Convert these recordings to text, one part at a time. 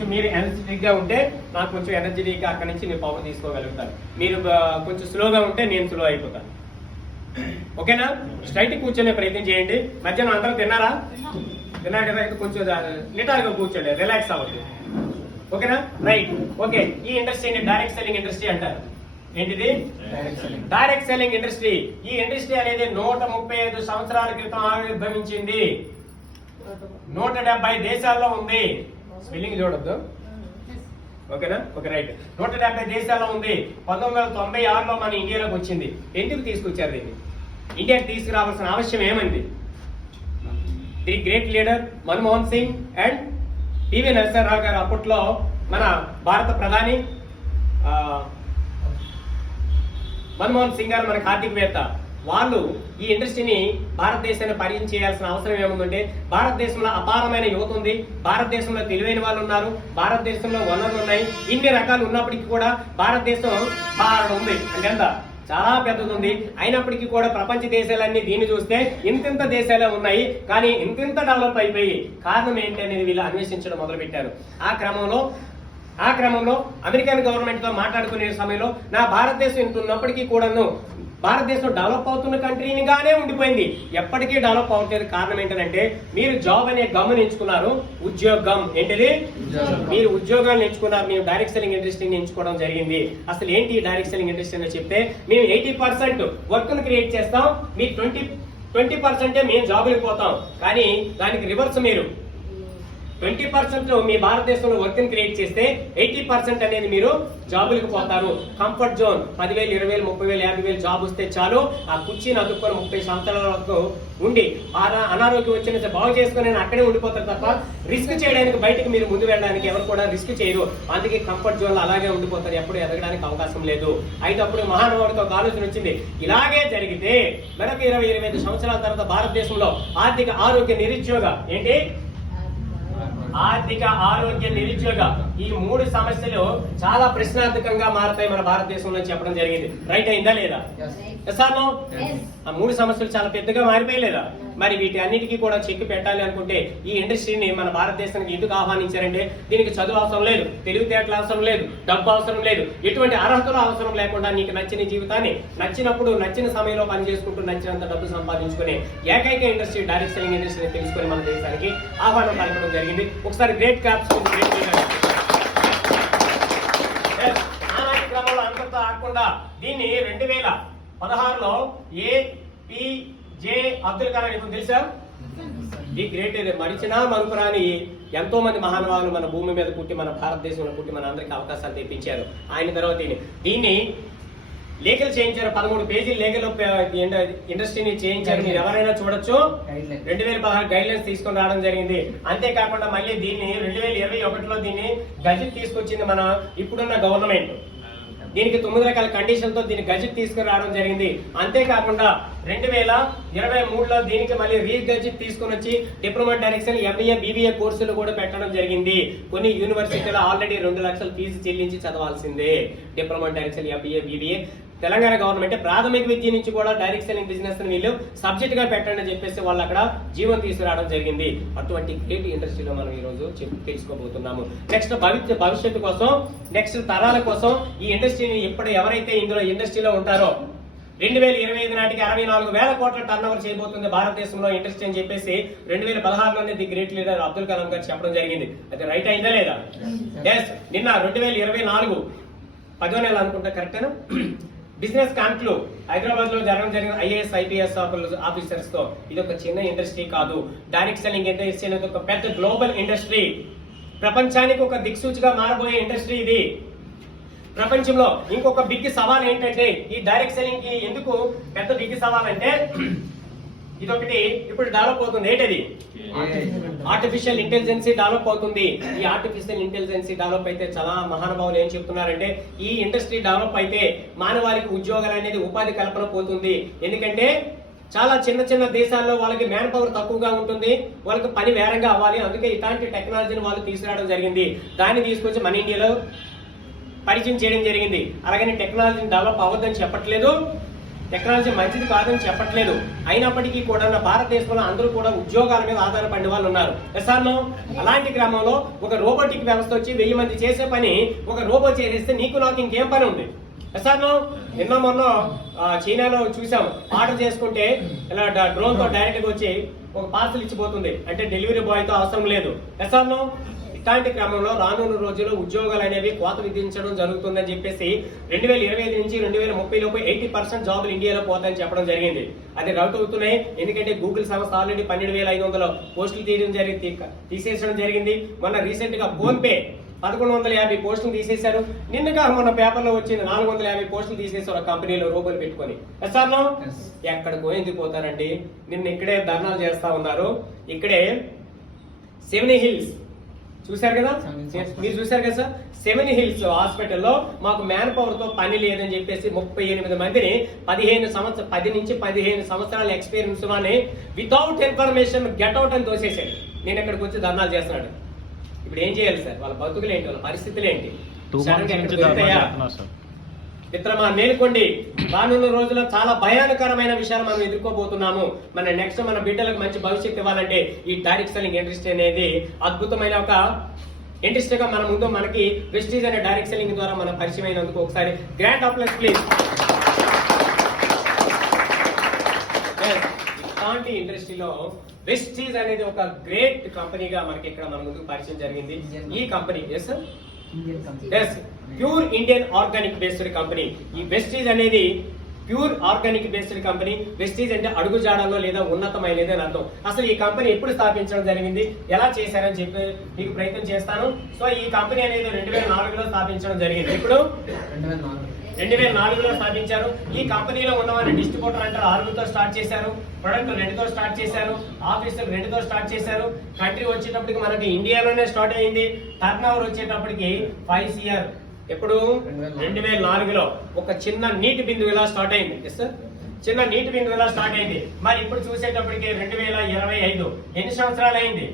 కొంచెం మీరు ఎనర్జెటిక్గా ఉంటే నాకు కొంచెం ఎనర్జెటిక్గా అక్కడి నుంచి నేను పవర్ తీసుకోగలుగుతాను. మీరు కొంచెం స్లోగా ఉంటే నేను స్లో అయిపోతాను. ఓకేనా? స్ట్రైట్ కూర్చొనే ప్రయత్నం చేయండి. మధ్యాహ్నం అందరూ తిన్నారా? తిన్నారు కదా, అయితే కొంచెం నిటారుగా కూర్చోండి, రిలాక్స్ అవ్వద్దు. ఓకేనా? రైట్. ఓకే, ఈ ఇండస్ట్రీని డైరెక్ట్ సెల్లింగ్ ఇండస్ట్రీ అంటారు. ఏంటిది? Direct selling industry. ఈ ఇండస్ట్రీ అనేది 135 సంవత్సరాల క్రితం ఆవిర్భవించింది. 170 దేశాల్లో ఉంది. స్పెల్లింగ్ చూడొద్దు. ఓకేనా? Okay, right. 170 దేశాల్లో ఉంది. 1996లో మన ఇండియాలోకి వచ్చింది. ఎందుకు తీసుకొచ్చారు దీన్ని? ఇండియాకి తీసుకురావాల్సిన అవసరం ఏమైంది? The great leader Manmohan Singh and PV Narasimha Rao గారు అప్పట్లో మన భారత ప్రధాని మన్మోహన్ సింగ్ గారు మనకు ఆర్థికవేత్త. వాళ్ళు ఈ ఇండస్ట్రీని భారతదేశాన్ని పరిచయం చేయాల్సిన అవసరం ఏముందంటే, భారతదేశంలో అపారమైన యువత ఉంది, భారతదేశంలో తెలివైన వాళ్ళు ఉన్నారు, భారతదేశంలో వనరులు ఉన్నాయి. ఇన్ని రకాలు ఉన్నప్పటికీ కూడా భారతదేశం బాగా ఉంది. అంటే ఎంత చాలా పెద్దది ఉంది. అయినప్పటికీ కూడా ప్రపంచ దేశాలన్నీ దీన్ని చూస్తే ఇంతింత దేశాలే ఉన్నాయి, కానీ ఇంతింత డెవలప్ అయిపోయి కారణం ఏంటి అనేది వీళ్ళు అన్వేషించడం మొదలుపెట్టారు. ఆ క్రమంలో అమెరికన్ గవర్నమెంట్ తో మాట్లాడుకునే సమయంలో నా భారతదేశం ఇంత ఉన్నప్పటికీ కూడాను భారతదేశం డెవలప్ అవుతున్న కంట్రీనిగానే ఉండిపోయింది, ఎప్పటికీ డెవలప్ అవ్వట్లేదు. కారణం ఏంటంటే, మీరు జాబ్ అనే గమ్ముని ఎంచుకున్నారు. ఉద్యోగం ఏంటిది? మీరు ఉద్యోగాన్ని ఎంచుకున్నారు. మేము డైరెక్ట్ సెల్లింగ్ ఇండస్ట్రీని ఎంచుకోవడం జరిగింది. అసలు ఏంటి డైరెక్ట్ సెల్లింగ్ ఇండస్ట్రీ అని చెప్తే, మేము 80% వర్క్ ను క్రియేట్ చేస్తాం, మీ 20% మేము జాబులకు పోతాం. కానీ దానికి రివర్స్, మీరు 20% మీ భారతదేశంలో వర్క్ ని క్రియేట్ చేస్తే 80% అనేది మీరు జాబులకు పోతారు. కంఫర్ట్ జోన్ 10,000, 20,000, 30,000, 50,000 జాబ్ వస్తే చాలు, ఆ కుర్చీని అతుక్కొని 30 సంవత్సరాల వరకు ఉండి అనారోగ్యం వచ్చిన బాగు చేసుకుని నేను అక్కడే ఉండిపోతారు తప్ప రిస్క్ చేయడానికి బయటకు మీరు ముందు వెళ్ళడానికి ఎవరు కూడా రిస్క్ చేయరు. అందుకే కంఫర్ట్ జోన్ లో అలాగే ఉండిపోతారు, ఎప్పుడు ఎదగడానికి అవకాశం లేదు. అయితే అప్పుడు మహానుభావుడికి ఒక ఆలోచన వచ్చింది, ఇలాగే జరిగితే మరొక 20-25 సంవత్సరాల తర్వాత భారతదేశంలో ఆర్థిక ఆరోగ్య నిరుద్యోగ ఆర్థిక ఆరోగ్య నిరుద్యోగ ఈ 3 సమస్యలు చాలా ప్రశ్నార్థకంగా మారుతాయి మన భారతదేశంలో చెప్పడం జరిగింది. రైట్ అయిందా లేదా? ఆ 3 సమస్యలు చాలా పెద్దగా మారిపోయలేదా? మరి వీటి అన్నిటికీ కూడా చెక్కి పెట్టాలి అనుకుంటే ఈ ఇండస్ట్రీని మన భారతదేశానికి ఎందుకు ఆహ్వానించారంటే, దీనికి చదువు అవసరం లేదు, తెలివితేటలు అవసరం లేదు, డబ్బు అవసరం లేదు, ఎటువంటి అర్హతలు అవసరం లేకుండా నీకు నచ్చిన జీవితాన్ని నచ్చినప్పుడు నచ్చిన సమయంలో పని చేసుకుంటూ నచ్చినంత డబ్బు సంపాదించుకునే ఏకైక ఇండస్ట్రీ డైరెక్ట్ సెల్లింగ్ ఇండస్ట్రీని తెలుసుకొని మన దేశానికి ఆహ్వానం పలకడం జరిగింది. ఒకసారి గ్రేట్ క్యాప్స్. క్రమంలో అంతతో ఆకుండా దీన్ని 2016లో APJ అబ్దుల్ కలాం, ఇప్పుడు తెలుసా? ఈ గ్రేట్ మరిచినా మనుకురాని ఎంతో మంది మహానుభావులు మన భూమి మీద పుట్టి, మన భారతదేశంలో పుట్టి మన అందరికీ అవకాశాలు తెప్పించారు. ఆయన తర్వాత దీన్ని లేఖలు చేయించారు. 13 పేజీలు లేఖలు ఇండస్ట్రీని చేయించారు. మీరు ఎవరైనా చూడొచ్చు. 2016 గైడ్ లైన్స్ తీసుకొని రావడం జరిగింది. అంతేకాకుండా మళ్ళీ దీన్ని 2021లో దీన్ని గజెట్ తీసుకొచ్చింది మన ఇప్పుడున్న గవర్నమెంట్. దీనికి 9 రకాల కండిషన్ తో దీన్ని గజెట్ తీసుకుని రావడం జరిగింది. అంతేకాకుండా 2023లో దీనికి మళ్ళీ గజెట్ తీసుకుని వచ్చి డిప్లొమా డైరెక్షన్ MBA BBA కోర్సులు కూడా పెట్టడం జరిగింది. కొన్ని యూనివర్సిటీలో ఆల్రెడీ 2 లక్షలు ఫీజు చెల్లించి చదవాల్సిందే diploma direction MBA BBA. Telangana government ప్రాథమిక విద్య నుంచి కూడా డైరెక్ట్ సెల్లింగ్ బిజినెస్ వీళ్ళు సబ్జెక్ట్ గా పెట్టండి అని చెప్పేసి వాళ్ళు అక్కడ జీవం తీసుకురావడం జరిగింది. అటువంటి గ్రేట్ ఇండస్ట్రీలో మనం ఈ రోజు తెలుసుకోబోతున్నాము. నెక్స్ట్ భవిష్యత్తు కోసం, నెక్స్ట్ తరాల కోసం ఈ ఇండస్ట్రీని ఎవరైతే ఇందులో ఇండస్ట్రీలో ఉంటారో 2025 నాటికి 64,000 కోట్ల టర్న్ ఓవర్ చేయబోతుంది భారతదేశంలో ఇండస్ట్రీ అని చెప్పేసి 2016లోనే the great leader Abdul Kalam గారు చెప్పడం జరిగింది. అది రైట్ అయిందా లేదా? ఎస్. నిన్న 2024 10వ నెల అనుకుంటా, కరెక్టేనా? బిజినెస్ కాన్క్లూవ్ హైదరాబాద్ లో జరగడం జరిగిన IAS IPS ఆఫీసర్స్ తో. ఇది ఒక చిన్న ఇండస్ట్రీ కాదు. డైరెక్ట్ సెల్లింగ్ ఇండస్ట్రీ అనేది ఒక పెద్ద గ్లోబల్ ఇండస్ట్రీ, ప్రపంచానికి ఒక దిక్సూచిగా మారబోయే ఇండస్ట్రీ ఇది. ప్రపంచంలో ఇంకొక బిగ్ సవాల్ ఏంటంటే, ఈ డైరెక్ట్ సెల్లింగ్ కి ఎందుకు పెద్ద బిగ్ సవాల్ అంటే, ఇదొకటి ఇప్పుడు డెవలప్ అవుతుంది. ఏంటది? ఆర్టిఫిషియల్ ఇంటెలిజెన్స్ డెవలప్ అవుతుంది. ఈ ఆర్టిఫిషియల్ ఇంటెలిజెన్స్ డెవలప్ అయితే చాలా మహానుభావులు ఏం చెప్తున్నారంటే, ఈ ఇండస్ట్రీ డెవలప్ అయితే మానవాళికి ఉద్యోగాలు అనేది ఉపాధి కల్పన పోతుంది. ఎందుకంటే చాలా చిన్న చిన్న దేశాల్లో వాళ్ళకి మ్యాన్ పవర్ తక్కువగా ఉంటుంది, వాళ్ళకి పని వేరంగా అవ్వాలి. అందుకే ఇలాంటి టెక్నాలజీని వాళ్ళు తీసుకురావడం జరిగింది. దాన్ని తీసుకొచ్చి మన ఇండియాలో పరిచయం చేయడం జరిగింది. అలాగని టెక్నాలజీని డెవలప్ అవ్వద్దని చెప్పట్లేదు, టెక్నాలజీ మంచిది కాదని చెప్పట్లేదు, అయినప్పటికీ కూడా భారతదేశంలో అందరూ కూడా ఉద్యోగాల మీద ఆధారపడిన వాళ్ళు ఉన్నారు. ఎస్ఆర్నో అలాంటి క్రమంలో ఒక రోబోటిక్ వ్యవస్థ వచ్చి 1000 మంది చేసే పని ఒక రోబో చేసేస్తే నీకు నాకు ఇంకేం పని ఉంది? ఎస్ఆర్నో నిన్న మొన్న చైనాలో చూసాం, ఆర్డర్ చేసుకుంటే ఇలా డ్రోన్ తో డైరెక్ట్ గా వచ్చి ఒక పార్సల్ ఇచ్చిపోతుంది, అంటే డెలివరీ బాయ్ తో అవసరం లేదు. ఎస్ఆర్నో ఇట్లాంటి క్రమంలో రానున్న రోజుల్లో ఉద్యోగాలు అనేవి కోత విధించడం జరుగుతుందని చెప్పేసి 2025 నుంచి 2030 లోపు 80% జాబులు ఇండియాలో పోతాయని చెప్పడం జరిగింది. అది రౌట్ అవుతున్నాయి, ఎందుకంటే గూగుల్ సంస్థ ఆల్రెడీ 12,500 పోస్టులు తీసేయడం జరిగింది. మొన్న రీసెంట్ గా ఫోన్ పే 1150 పోస్టులు తీసేశారు. నిన్నగా మొన్న పేపర్లో వచ్చింది 450 పోస్టులు తీసేశారు కంపెనీలో రోబోలు పెట్టుకొని. ఎస్ఆర్నో ఎక్కడికో ఎందుకు పోతారండి? నిన్న ఇక్కడే ధర్నాలు చేస్తా ఉన్నారు. ఇక్కడే సెవెన్ హిల్స్ చూశారు కదా, మీరు చూశారు కదా సార్, సెవెన్ హిల్స్ హాస్పిటల్లో మాకు మ్యాన్ పవర్ తో పని లేదని చెప్పేసి 38 మందిని 10 నుంచి 15 సంవత్సరాల ఎక్స్పీరియన్స్ వాని వితౌట్ ఇన్ఫర్మేషన్ గెట్ అవుట్ అని తోసేసాడు. నేను ఇక్కడికి వచ్చి ధర్నాలు చేస్తున్నాడు. ఇప్పుడు ఏం చేయాలి సార్? వాళ్ళ బతుకులు ఏంటి, వాళ్ళ పరిస్థితులు ఏంటి? మిత్రమా మేలుకోండి, రానున్న రోజుల్లో చాలా భయానకరమైన విషయాలు మనం ఎదుర్కోబోతున్నాము. మన నెక్స్ట్ మన బిడ్డలకు మంచి భవిష్యత్తు ఇవ్వాలంటే ఈ డైరెక్ట్ సెల్లింగ్ ఇండస్ట్రీ అనేది అద్భుతమైన ఒక ఇండస్ట్రీగా మన ముందు మనకి వెస్టీజ్ అనే డైరెక్ట్ సెల్లింగ్ ద్వారా మనం పరిచయం అయినందుకు ఒకసారి గ్రాండ్ అప్లాస్ ప్లీజ్. ఇలాంటి ఇండస్ట్రీలో వెస్టీజ్ అనేది ఒక గ్రేట్ కంపెనీగా మనకి ఇక్కడ మన ముందుకు పరిచయం జరిగింది. ఈ company pure Indian organic based company. ఈ వెస్టీజ్ అనేది pure organic based company. Vestige అంటే అడుగుజాడల్లో లేదా ఉన్నతమైనది అని అర్థం. అసలు ఈ కంపెనీ ఎప్పుడు స్థాపించడం జరిగింది, ఎలా చేశారని చెప్పి మీకు ప్రయత్నం చేస్తాను. సో ఈ కంపెనీ అనేది 2004లో స్థాపించడం జరిగింది. ఇప్పుడు 2004లో స్థాపించారు. ఈ కంపెనీలో ఉన్నవారిని డిస్ట్రిబ్యూటర్ అంటారు. 6తో స్టార్ట్ చేశారు. ప్రొడక్ట్ 2తో స్టార్ట్ చేశారు. ఆఫీసులు 2తో స్టార్ట్ చేశారు. కంట్రీ వచ్చేటప్పటికి మనకి ఇండియాలోనే స్టార్ట్ అయింది. టర్న్ ఓవర్ వచ్చేటప్పటికి 5 CR. ఎప్పుడు 2004లో ఒక చిన్న నీటి బిందువులా స్టార్ట్ అయింది. సార్ చిన్న నీటి బిందువులా స్టార్ట్ అయింది. మరి ఇప్పుడు చూసేటప్పటికి 2025 ఎన్ని సంవత్సరాలు అయింది?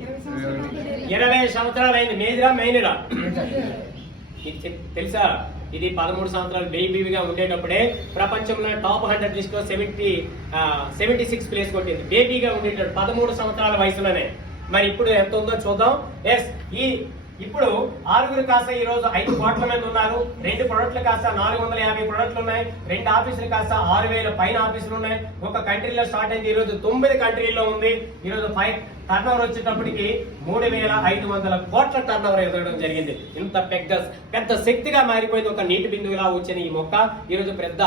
20 సంవత్సరాలు అయింది. మేజరా మైనరా తెలుసా? ఇది 13 సంవత్సరాలు బేబీగా ఉండేటప్పుడే ప్రపంచంలో టాప్ 100 లిస్ట్ లో 76 ప్లేస్ కొట్టింది. బేబీగా ఉండేటప్పుడు 13 సంవత్సరాల వయసులోనే. మరి ఇప్పుడు ఎంత ఉందో చూద్దాం. ఇప్పుడు 6 కాస్త ఈ రోజు 5 కోట్ల మంది ఉన్నారు. 2 ప్రొడక్ట్లు కాస్త 450 ప్రొడక్ట్లు ఉన్నాయి. 2 ఆఫీసులు కాస్త 6000 పైన ఆఫీసులు ఉన్నాయి. ఒక కంట్రీలో స్టార్ట్ అయింది, ఈ రోజు 9 కంట్రీల్లో ఉంది. ఈ రోజు టర్న్ ఓవర్ వచ్చేటప్పటికి 3500 కోట్ల టర్న్ ఓవర్ ఎదగడం జరిగింది. ఇంత పెద్ద శక్తిగా మారిపోయింది. ఒక నీటి బిందువులా వచ్చిన ఈ మొక్క ఈ రోజు పెద్ద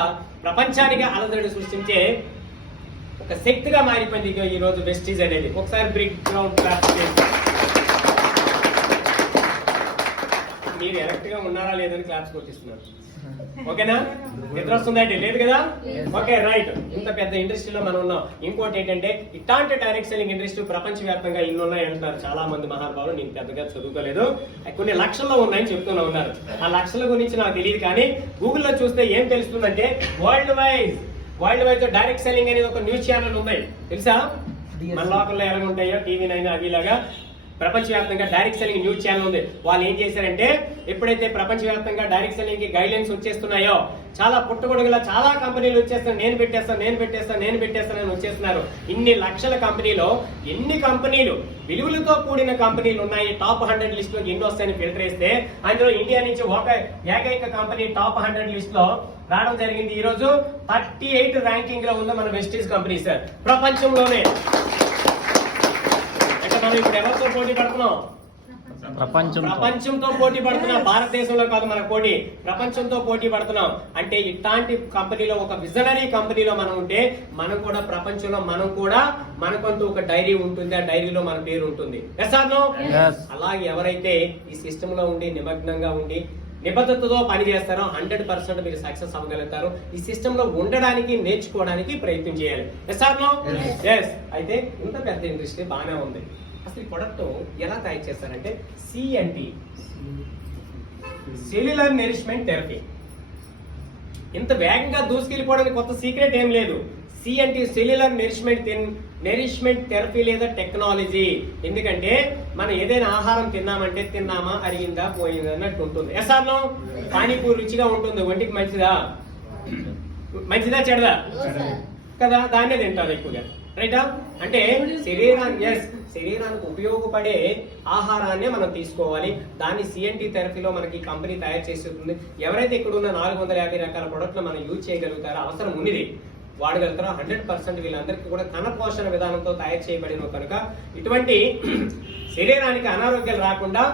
ప్రపంచానికి అలజడి సృష్టించే ఒక శక్తిగా మారిపోయింది ఈ రోజు వెస్టీజ్ అనేది. ఒకసారి బ్రిక్ గ్రౌండ్ క్లాస్ చేసి మీరు ఎలక్ట్ గా ఉన్నారా లేదని క్లాప్స్ కొట్టిస్తున్నారు. ఓకేనా? నిద్ర వస్తుందండి? లేదు కదా? Okay right. ఇంత పెద్ద ఇండస్ట్రీలో మనం ఉన్నాం. ఇంకోటి ఏంటంటే ఇట్లాంటి డైరెక్ట్ సెల్లింగ్ ఇండస్ట్రీ ప్రపంచవ్యాప్తంగా ఇన్ని ఉన్నాయి అంటున్నారు చాలా మంది మహానుభావులు. నేను పెద్దగా చదువుకోలేదు, కొన్ని లక్షల్లో ఉన్నాయని చెప్తూనే ఉన్నారు. ఆ లక్షల గురించి నాకు తెలియదు, కానీ గూగుల్లో చూస్తే ఏం తెలుస్తుందంటే వరల్డ్ వైడ్ డైరెక్ట్ సెల్లింగ్ అనేది ఒక న్యూస్ ఛానల్ ఉంది తెలుసా? మన లోకల్లో ఎలా ఉంటాయో TV9 అవిలాగా ప్రపంచవ్యాప్తంగా డైరెక్ట్ సెల్లింగ్ న్యూస్ ఛానల్ ఉంది. వాళ్ళు ఏం చేశారంటే ఎప్పుడైతే ప్రపంచవ్యాప్తంగా డైరెక్ట్ సెల్లింగ్ కి గైడ్ లైన్స్ వచ్చేస్తున్నాయో చాలా పుట్టగొడుగులా చాలా కంపెనీలు వచ్చేస్తాను, నేను పెట్టేస్తాను వచ్చేస్తున్నారు. ఇన్ని లక్షల కంపెనీలో ఎన్ని కంపెనీలు విలువలతో కూడిన కంపెనీలు ఉన్నాయి టాప్ 100 లిస్ట్ లో ఎన్ని వస్తాయని ఫిల్టర్ చేస్తే అందులో ఇండియా నుంచి ఒక ఏకైక కంపెనీ టాప్ 100 లిస్ట్ లో రావడం జరిగింది. ఈ రోజు 38 ర్యాంకింగ్ లో ఉన్న మన వెస్టీజ్ కంపెనీ సార్ ప్రపంచంలోనే. మనం ఇప్పుడు ఎవరితో పోటీ పడుతున్నాం? ప్రపంచంతో పోటీ పడుతున్నాం. భారతదేశంలో కాదు మన పోటీ, ప్రపంచంతో పోటీ పడుతున్నాం. అంటే ఇట్లాంటి కంపెనీలో ఒక విజనరీ కంపెనీలో మనం ఉంటే మనం కూడా ప్రపంచంలో మనకంటూ ఒక డైరీ ఉంటుంది. ఆ డైరీలో మన పేరు ఉంటుంది. అలాగే ఎవరైతే ఈ సిస్టమ్ లో ఉండి నిమగ్నంగా ఉండి నిబద్ధతతో పని చేస్తారో 100% మీరు సక్సెస్ అవ్వగలుగుతారు. ఈ సిస్టమ్ లో ఉండడానికి నేర్చుకోవడానికి ప్రయత్నం చేయాలి. అయితే ఇంత పెద్ద ఇండస్ట్రీ బాగానే ఉంది. అసలు ఈ ప్రొడక్ట్ ఎలా తయారు చేస్తారంటే CNT సెల్యులర్ నరిష్మెంట్ థెరపీ. ఇంత వేగంగా దూసుకెళ్ళిపోవడానికి కొత్త సీక్రెట్ ఏం లేదు. CNT సెల్యులర్ నరిష్మెంట్ థెరపీ లేదా టెక్నాలజీ. ఎందుకంటే మనం ఏదైనా ఆహారం తిన్నామంటే తిన్నామా అరిగిందా పోయిందా అన్నట్టు ఉంటుంది. ఎసార్లో పానీపూరి రుచిగా ఉంటుంది, ఒంటికి మంచిదా? మంచిదా చెడదా కదా, దాన్నే తింటారు ఎక్కువగా, రైటా? అంటే శరీరానికి ఉపయోగపడే ఆహారాన్నే మనం తీసుకోవాలి. దాన్ని సిఎన్టీ థెరపీలో మనకి కంపెనీ తయారు చేస్తుంది. ఎవరైతే ఇక్కడ ఉన్న 450 రకాల ప్రొడక్ట్లు మనం యూజ్ చేయగలుగుతారో, అవసరం ఉన్నది వాడగలుగుతారో 100% వీళ్ళందరికీ కూడా కణ పోషణ విధానంతో తయారు చేయబడిన కనుక ఇటువంటి శరీరానికి అనారోగ్యాలు రాకుండా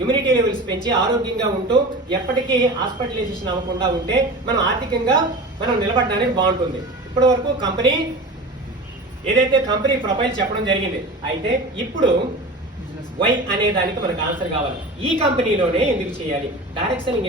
ఇమ్యూనిటీ లెవెల్స్ పెంచి ఆరోగ్యంగా ఉంటూ ఎప్పటికీ హాస్పిటలైజేషన్ అవ్వకుండా ఉంటే మనం ఆర్థికంగా మనం నిలబడడానికి బాగుంటుంది. ఇప్పటి వరకు కంపెనీ ప్రొఫైల్ చెప్పడం జరిగింది. అయితే ఇప్పుడు వై అనే దానికి మనకు ఆన్సర్ కావాలి. ఈ కంపెనీలోనే ఎందుకు చేయాలి? డైరెక్షన్